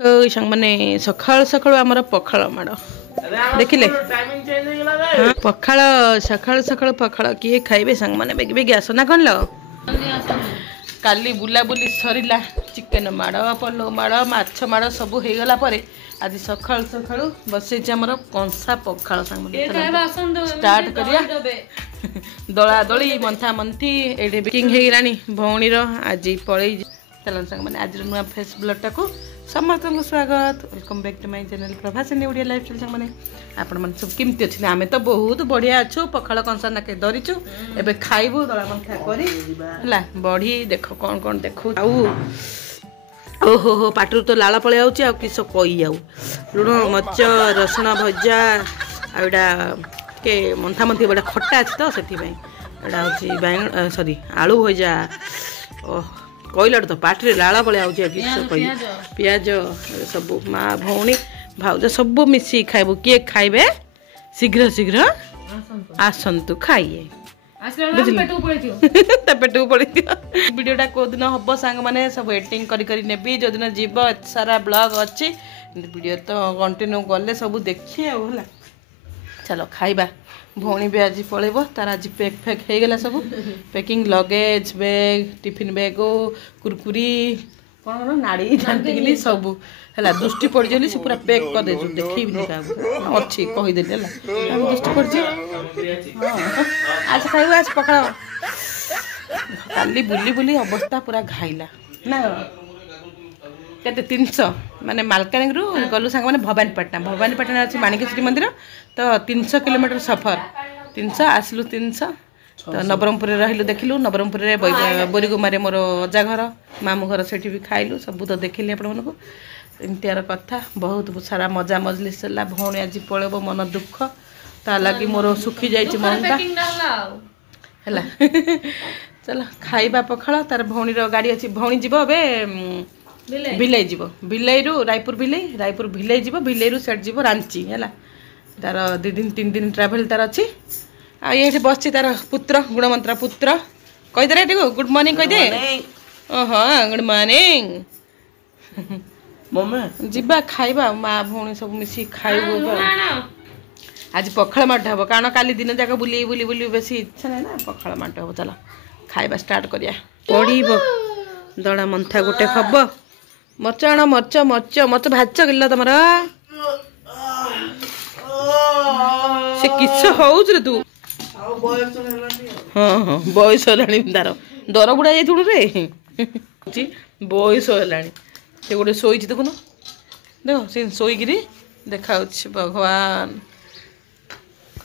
सांग माने सकाळ सकाळ आमर पखाळ माड़ देखिले पखाळ सकाळ सकाळ पखाळ किए खाइबे सांग माने बेगी बेगी आस ना कौन लो काली बुला बुली सरीला चिकेन माड़ पलो माड़ माछ माड़ सब हो गला परे आज सकाळ सकाळ बसई आमर कंसा पखाळ सांग माने स्टार्ट करिया दला दली मंथा मंथी एडे बेकिंग हे गलानी भौणीर आज पळई चलन सांग माने आज नुआ फेस ब्लॉग टाको समस्त को स्वागत welcome back to my channel Prabhasini Odia lifestyle सांग माने आपण मन सब केमती अछि आमे तो बहुत बढ़िया अछु पखाळ कंसा नाके धरिछु एबे खाइबु दला मंथा करी हला बढी देखो कोन कोन देखु आउ ओहो हो पाटरू तो लाला पळे आउची आ किसो कई आउ लुण मरच रसुण भजा आउडा के मंथा मंथी बडा खट्टा अछि तो सेति भाई एडा होची बैंगन सॉरी आलू भजा ओह कहल तो पाटे लाला पड़े पियाज सब माँ भौणी भाउज सब मिसी खाइबू किए खाइबे शीघ्र शीघ्र आसतु खाइए पेटू पड़ी वीडियोटा कौ दिन हम सांग मैंने सब एडिटिंग करी नेबी जो दिन जीव एत सारा ब्लॉग अच्छी वीडियो तो कंटिन्यू गले सब देखिए है चलो खाइबा भौणी भी आज पलैब तार आज पैक फैक हो गला सब packing luggage bag tiffin bag कुरकुरी कौन कौन नाड़ी झांटिकली सब है दृष्टि पड़ जाए से पूरा पैक कर दे देखी अच्छी कहीदेली है दृष्टि पड़ आज खाइबा आज पकड़ा काली बुली बुली अवस्था पूरा घाइला ना केते 300 माने मालकानगिरी गलु सांग माने भवानीपाटना अच्छी माणिकेश्वरी मंदिर तो 300 किलोमीटर सफर 300 आसलु 300 तो नवरंगपुर रहिलु देखिलु नवरंगपुर बोरीगुमारे मोर अजा घर मामू घर सेठी भी खाइलु सब तो देखिली आपण मानको एमतियार कथा बहुत सारा मजा मजलिस होला भौणी आज पळेबो मन दुख ता लागि मोर सुखी जाइछि मनटा हैला चलो खाइबा पखाळ तार भौणीर गाड़ी अछि भौणी जीवो बे भिलाई जीव भिलाई रायपुर भिलाई जीव भिलाई सेठ जीव रांची है तार 2 दिन 3 दिन ट्राभेल तार अच्छी ये बस तार पुत्र गुणमंत्र पुत्र कहीदे ये गुड मॉर्निंग कहीदे ओह गुड मॉर्निंग जीवा खाइबा माँ भौणी सब मिसी खाइबो आज पखाळ माट हम कारण काली दिन जाक बुली बुली बुली बेसी इच्छा ना ना पखाळ माट हम चलो खाइबा स्टार्ट करिया पड़ब दड़ा मंथा गोटे खब मरच आण मरच मरच मरच भाज किल तुम से किस हौच रे तू हाँ हाँ बयस है तार दर बुढ़ा जाइथुणु रे बयस है से गोटे शोई देखुन देख से शोकरी देखा भगवान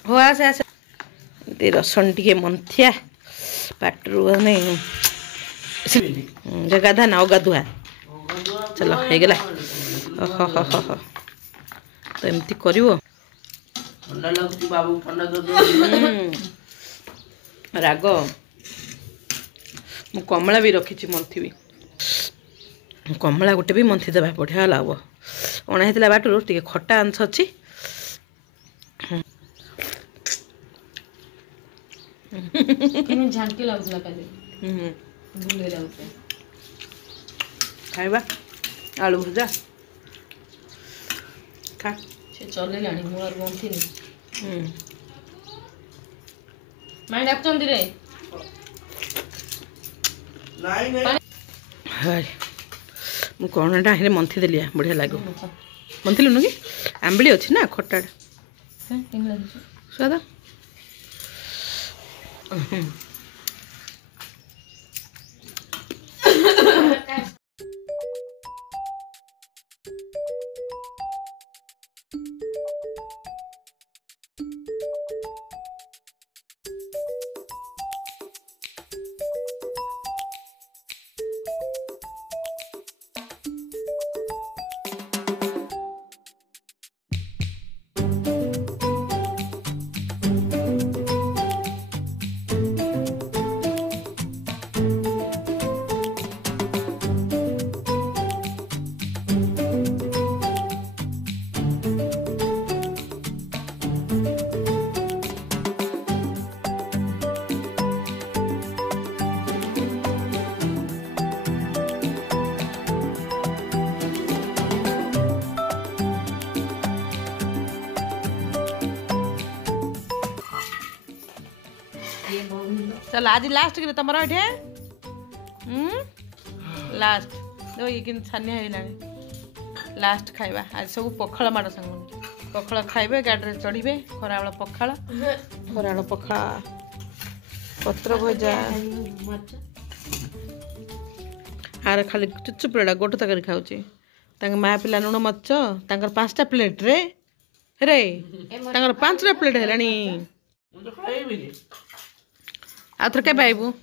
हो आसे आसे रसन टे मंथिया पाटरू नहीं गाधा ना गाधुआ चलो हो गला तो एमती कर राग मु कमला भी रखी मंथी भी कमला गोटे भी मंथी देवा बढ़िया लाभ अणा होता बाटू टे खटा अंश अच्छी खाइबा आलू भजा खा से चले लाणी मोर गंथि नि माइ डाकचंदी रे नाही नाही हाय मु कोनटा हे मंथि देलिया बढ़िया लागो मंथि लनु कि आंबली अछि ना खट्टा हैं केन लागो स्वाद चल आज लास्ट कि तुम ये लास्ट देखो ये कि छानिया है लास्ट खाइबा आज सब पखाल माड़ संग पखाल खाइबे गाड़ी चढ़े खराबेल पखाल खराबेल पखाल पत्र भजा आर खाली चुचु प्लेट गोटे तक खाऊँ माँ पिला लुण मच 5टा प्लेट रे रे 5टा प्लेट है आउथर के आइबू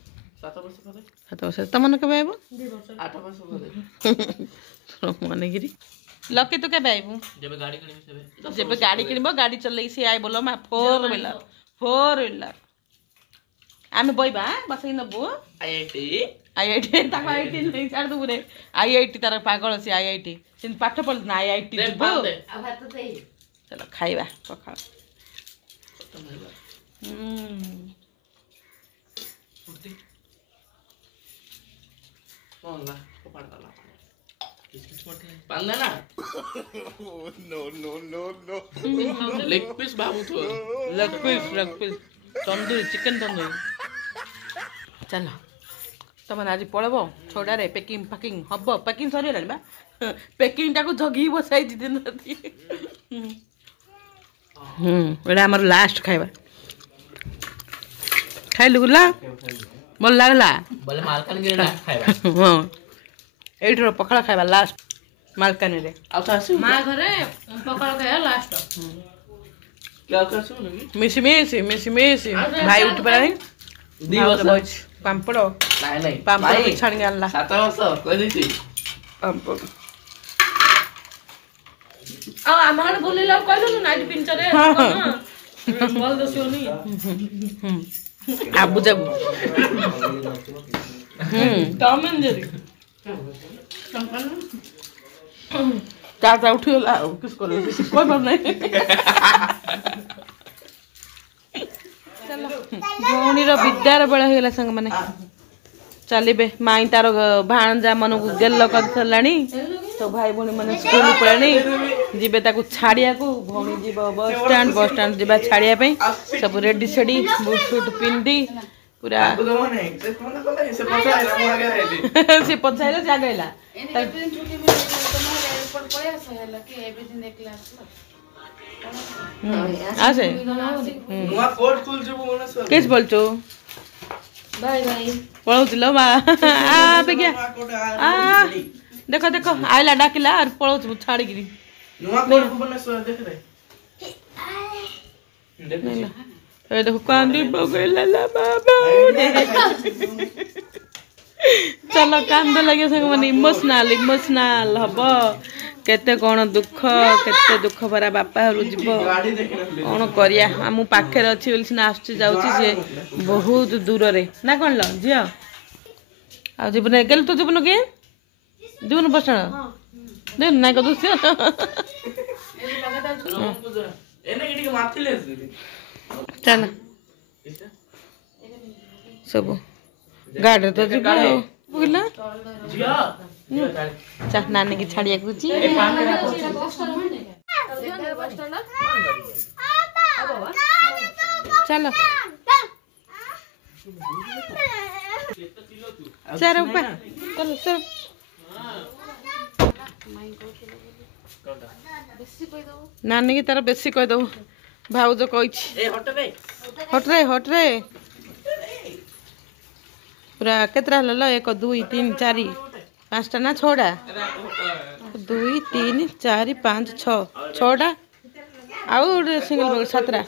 7 वर्ष तुम के आइबू 8 वर्ष मनगिरी लकी तू के आइबू जब गाड़ी किणब गाड़ी चल सी आई बोल मा 4 व्हीलर आम बहबा बस नबू आईआईटी नहीं छाड़ दू रे आईआईटी तार पागल सी आईआईटी पाठ पढ़ ना आईआईटी चलो खाइबा पखाल लेग पीस बाबू तो leg piece tandoori chicken tandoori चलो तुम आज पड़ब छोड़े पैकिंग पैकिंग हम पैकिंग सरी बा पैकिंग टाक जगी बसाई दिन आमर लास्ट खाइबा खाइलु गुला भल लगला बोले मालकानगिरी लास्ट खाइबा हां एठरो पखाल खाइबा लास्ट मालकानगिरी आ तो आसी मां घरे पखाल खाया लास्ट क्या करसु नहीं मिसी भाई उठ पड़ा नहीं दिवस पापड़ नहीं पापड़ छाण गला 7 वर्ष कह देती पापड़ आ आमार बोलिला कहलु नाइट पिंचरे बोल दसियोनी आबू जाबू टॉम एंड जेरी चाचा उठिगला किस करे कोई बात नहीं चलो भौणीर विद्यार बेला होगला संग माने चलिबे माई तार भाणजा मन को गेल कर सरलानी तो भाई भौणी माने स्कूल पळानी जिबे ताको छाड़िया को भौणी जीव बस स्टैंड जीबा छाड़िया पे सब रेडी सेडी बूट सूट पिंडी पूरा से पछाइला जा गइला आसे नुआ कोट कुल जबु मनस केस बोलचो बाय बाय पळौतिलो मा आ बेगिया आ देखो देखो आइला डाकिला और पळौछु छाड़ी गिरी नुआ कोट बनस देख रे देख ए देखो कांदी बगैला ला बाबा चलो कांद लगे संग मन इमोशनल हबो केते कोन दुख भरा बापा हरु जीव कोन करिया हम पाखे अछि बोल सिना आसछि जाउछि जे बहुत दूर रे ना कोन ल जियो आ जीवन गेल तो जीवन के जीवन बसण दे ना को दुसियो एने किडी के माथिले चल सब गाड़ी तो जी बुझला जिया चा नानी की छाड़िया कुची चलो सर ऊपर चलो सर नानी की तार बेसी कह दो भाउज कहि हट रे पूरा केतरा हल 1 2 3 4 5टा ना 6टा 2 3 4 5 6 6टा आउ सिंगल बैग 7टा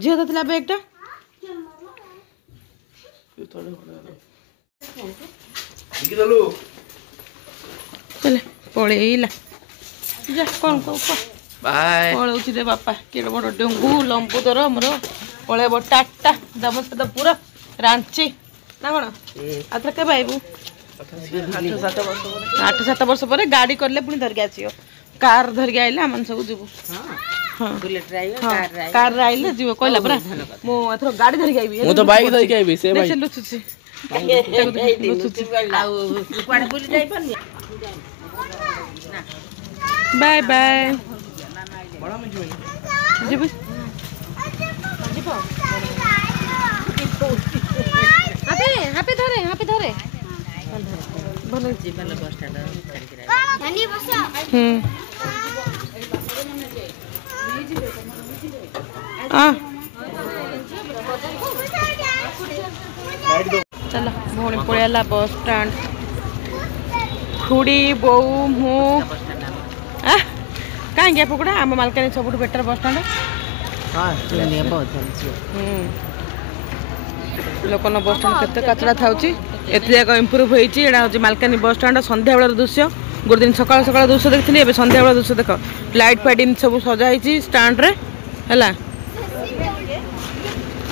झियो दला बैगटा चले पळेइला जा कोन को बाय पळौछि रे बापा केड बड़ डेंगू लंबुदर मोर पळेब टाटा दम सदा पूरा रांची ना कोन आत्र के बाइबू 8-7 वर्ष पर गाड़ी करले पुनी धर के आसियो कार धर के आइले हमन सब जीवु हां बुलेट ड्राइवर कार आइले जीव कहला परा मो अथरो गाड़ी धर के आइबी मु तो बाइक धर के आइबी से भाई लुचुछि बाय बाय ଧରେ ହାପି ଧରେ ଭଲ चलो भौणी पड़ा बस स्टाण्ड खुड़ी बोऊ मु कहीं पकड़ा आम मालकानी सब बेटर बस स्टाण्ड लोक बस स्टाण्ड केते कचरा थाउची एते जाक इम्प्रूव होईची एडा होची मालकानी बस स्टाण्ड संध्या बेला दृश्य गोटे दिन सकाळ सकाळ दृश्य देखिली एबे संध्या बेला दृश्य देख लाइट फाइट इन सब सजा होईची स्टाण्ड रे हला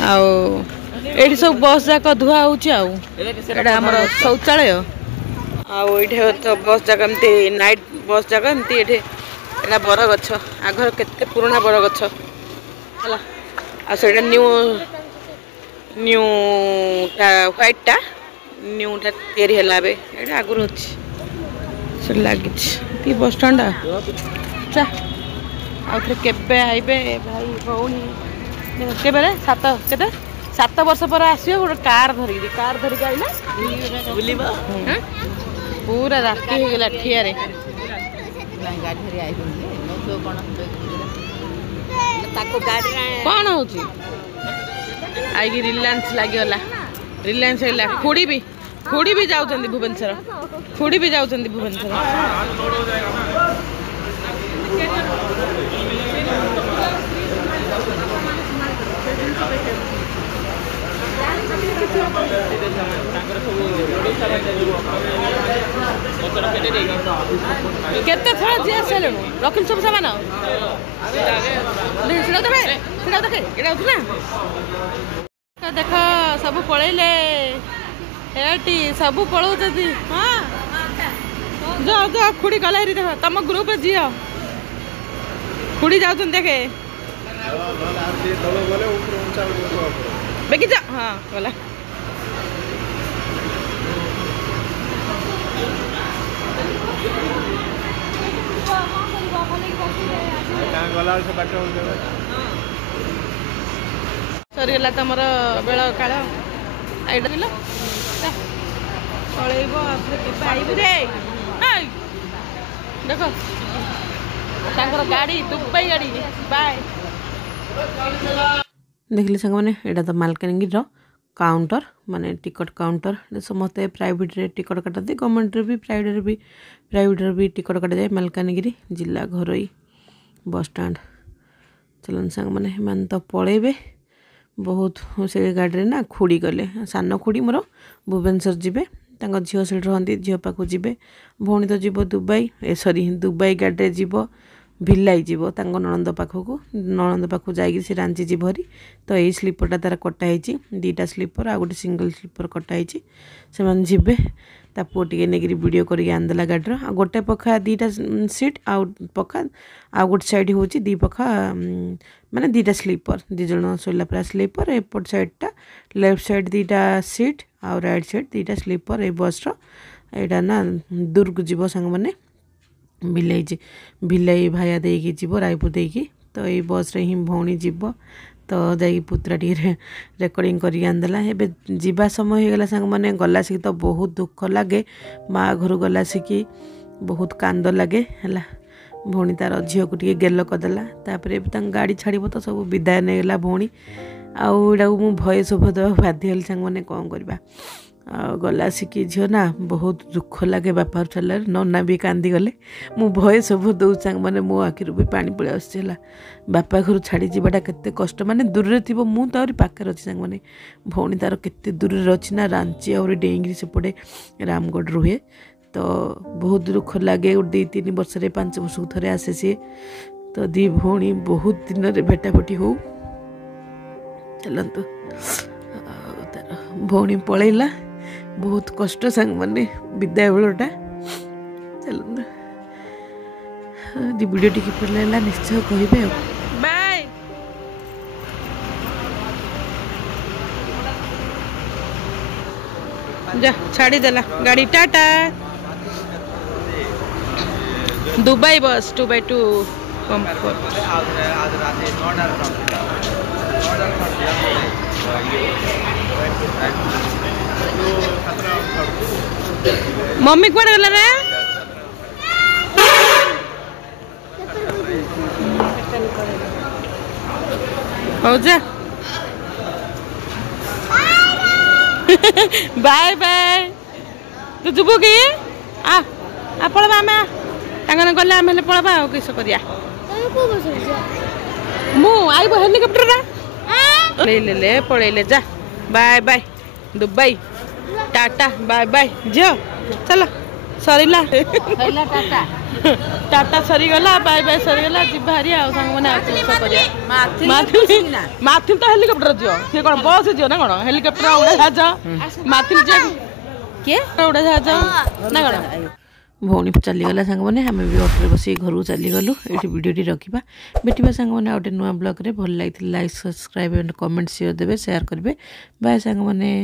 आउ एठी सब बस जाक धुआ होची आउ एडा हमर शौचालय आउ एठी तो बस जाक एमती नाइट बस जाक एमती एठी एडा बर गछ आगर केते पुराना बर गछ हला आ सेडा न्यू व्हाइट टा न्यू टा तयारी हला बे एडा आगुर अछि से लागि ती बस स्टैंड चा आ फिर केबे आइबे भाई भौणी केबे रे 7 वर्ष पर आसियो गोटे कार धरिक आइला बुलिबा पूरा राति हो गेला ठिया रे गाड़ी धरि आइ तो कौन होची आई रिलायंस लागिगला रिलायंस है खुड़ी भी जाउछंदी भुवनेश्वर केते थोड़ा जिया सेले रखिल सब सामान देख सब पलैले एटी सब पलौती हाँ जो खुड़ी गला देख तुम ग्रुप झील खुड़ी जाऊँ देखे बेगी जा हाँ गला सरीगला तुम बेल काल आइल पलैब रे देख गाड़ी दुबई गाड़ी बाय देखिले सांग मैंने एटा तो मालकानगिरी काउंटर माने टिकट काउंटर समस्ते प्राइवेट रे टिकट काटती गवर्नमेंट रे भी प्राइवेट रे भी टिकट काटा जाए मालकानगिरी जिला घरोई बस स्टैंड चलन सांग मैंने मान तो पलैबे बहुत से गाड़ी ना खुड़ी गले सान खुड़ी मोर भुवनेश्वर जीवे झील से रही झील पाक जी भौणी तो जीव दुबई सॉरी दुबई गाड़ी जीव भिलाई जीव नणंद पाखक जाइए से रांची जीवरी तो यही स्लीपरटा तार कटाई 2टा स्लीपर आ गोटे सिंगल स्लीपर कटाई से जीवे ता पुओ टे नहीं वीडियो करके आंदेला गाड़ी आ गोटे पखा 2टा सीट आउ पखा आ गोटे साइड हूँ 2 पखा माने 2टा स्लीपर 2 जन शोला पूरा स्लीपर एपट साइडटा लेफ्ट साइड 2टा सीट आ राइट साइड 2टा स्लीपर ए बस एटा ना दुर्ग जीव सांग मैंने भिलाई भाया देकी जीव रायपुर देकी तो ये बस रे ही भौणी जीव तो जाकि पुतरा टी रेकर्डिंग कर आंदेला एबे जीवा समय हो गला सांग माने गला सी तो बहुत दुख लगे माँ घर गला सी बहुत कांद लगे है भौणी तार झील को टे गेल करदेला तापर गाड़ी छाड़ तो सब विदाय नेगला भौणी आउटा मु भय शुभ देवा बाध्य हल सांग मैंने कौन करवा गला आसिकी झील ना बहुत दुख लगे बापा छाड़ नना भी कांदी गले मु भय शुभ दौ सांग मैंने मो आखिर भी पानी पड़े आसला बापा घर छाड़ी जावाटा केते कष्ट माने दूर रे थी मु तो पाखे अच्छी सांग मैंने भौणी तार केते दूर रे अच्छी ना रांची और डेंगरी सेपटे रामगढ़ रुहे तो बहुत दुख लगे 2-3 वर्ष 5 वर्ष थे आसे सी तो दी भौणी बहुत दिन रे भेटाभेटी हो चलतु तार भौणी पलैला बहुत कष्ट सांग मैंने विदाय बेलटा चलतु वीडियो टी पड़ेगा निश्चय कहे बाय जा छाड़ी देला गाड़ी टाटा दुबई बस 2x2 कंफर्ट मम्मी कुआडे गला रे हो जा बाय बाय तू जुबु कि आ पळबा आमे तांगन गले आमे ले पळबा आ किस करिया मु आइबो हेलिकॉप्टर रा ले ले ले पळेले जा bye bye Dubai tata bye bye जियो चलो सरीला टाटा टाटा सरी गला बाय बाय सरी गला जी भारी आ संग मने आ किस करिया माथिल तो हेलिकॉप्टर जियो से कोन बस जियो ना कोन हेलिकॉप्टर उड़ा जा माथिल जा के उड़ा जा ना कोन भौणी चलीगला सांग मैंने आम भी अटो बस घर चली गलु ये भिडियोटी रखा भेटा सांग मैंने गोटे नुआ ब्लॉग रे भल लगी like subscribe and comment share देवे शेयर करेंगे बाय सांग मैंने।